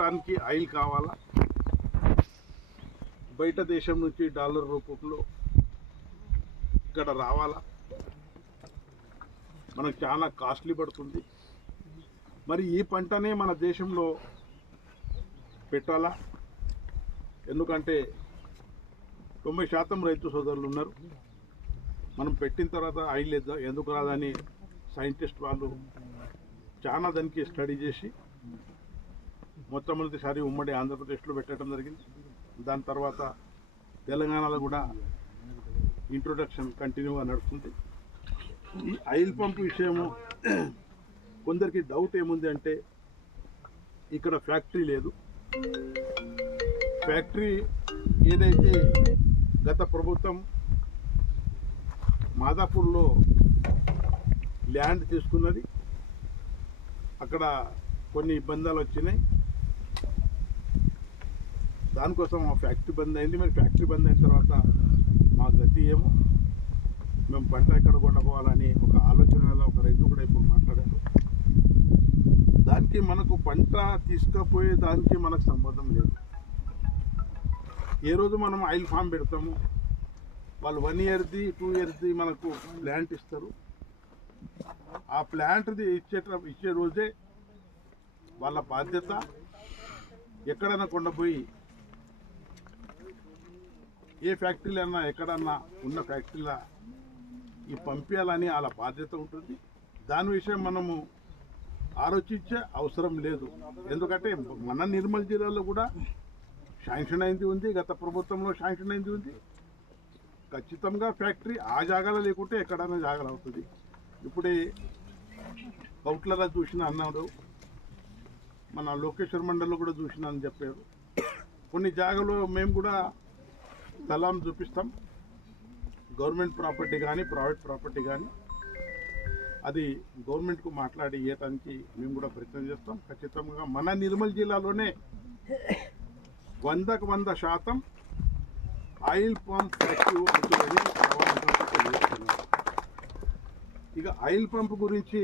దానికి ఆయిల్ కావాలా? బయట దేశం నుంచి డాలర్ రూపంలో ఇక్కడ రావాలా? మనకు చాలా కాస్ట్లీ పడుతుంది. మరి ఈ పంటనే మన దేశంలో పెట్టాలా? ఎందుకంటే తొంభై శాతం రైతు సోదరులు ఉన్నారు. మనం పెట్టిన తర్వాత ఆయిల్ ఎందుకు రాదని సైంటిస్ట్ వాళ్ళు చాలా దానికి స్టడీ చేసి మొట్టమొదటిసారి ఉమ్మడి ఆంధ్రప్రదేశ్లో పెట్టడం జరిగింది. దాని తర్వాత తెలంగాణలో కూడా ఇంట్రొడక్షన్ కంటిన్యూగా నడుస్తుంది. ఈ ఆయిల్ పంప్ విషయము కొందరికి డౌట్ ఏముంది అంటే ఇక్కడ ఫ్యాక్టరీ లేదు. ఫ్యాక్టరీ ఏదైతే గత ప్రభుత్వం మాదాపూర్లో ల్యాండ్ తీసుకున్నది అక్కడ కొన్ని ఇబ్బందులు వచ్చినాయి. దానికోసం ఆ ఫ్యాక్టరీ బంద్ అయింది. మరి ఫ్యాక్టరీ బంద్ అయిన తర్వాత మా గతి ఏమో? మేము పంట ఎక్కడ కొండపోవాలని ఒక ఆలోచనలో ఒక రైతు కూడా ఇప్పుడు మాట్లాడారు దానికి మనకు పంట తీసుకుపోయే దానికి మనకు సంబంధం లేదు. ఏ రోజు మనం ఆయిల్ ఫామ్ పెడతాము? వాళ్ళు వన్ ఇయర్ది టూ ఇయర్ది మనకు ప్లాంట్ ఇస్తారు. ఆ ప్లాంట్ది ఇచ్చేట ఇచ్చే రోజే వాళ్ళ బాధ్యత ఎక్కడైనా కొండపోయి ఏ ఫ్యాక్టరీలు అన్నా ఎక్కడన్నా ఉన్న ఫ్యాక్టరీలో ఈ పంపించాలని వాళ్ళ బాధ్యత ఉంటుంది. దాని విషయం మనము ఆలోచించే అవసరం లేదు. ఎందుకంటే మన నిర్మల్ జిల్లాలో కూడా శాంక్షన్ అయింది ఉంది గత ప్రభుత్వంలో శాంక్షన్ అయింది ఉంది. ఖచ్చితంగా ఫ్యాక్టరీ ఆ జాగాలో లేకుంటే ఎక్కడైనా జాగాలు అవుతుంది. ఇప్పుడే కౌట్లలో చూసిన అన్నాడు. మన లోకేశ్వర్ మండల్లో కూడా చూసిన అని చెప్పారు. కొన్ని జాగాలో మేము కూడా స్థలం చూపిస్తాం. గవర్నమెంట్ ప్రాపర్టీ కానీ ప్రైవేట్ ప్రాపర్టీ కానీ అది గవర్నమెంట్కు మాట్లాడి ఇవ్వటానికి మేము కూడా ప్రయత్నం చేస్తాం. ఖచ్చితంగా మన నిర్మల్ జిల్లాలోనే వందకు వంద శాతం ఆయిల్ పంప్ ఫ్యాక్టరీ ఉంటుందని ఇక ఆయిల్ పంప్ గురించి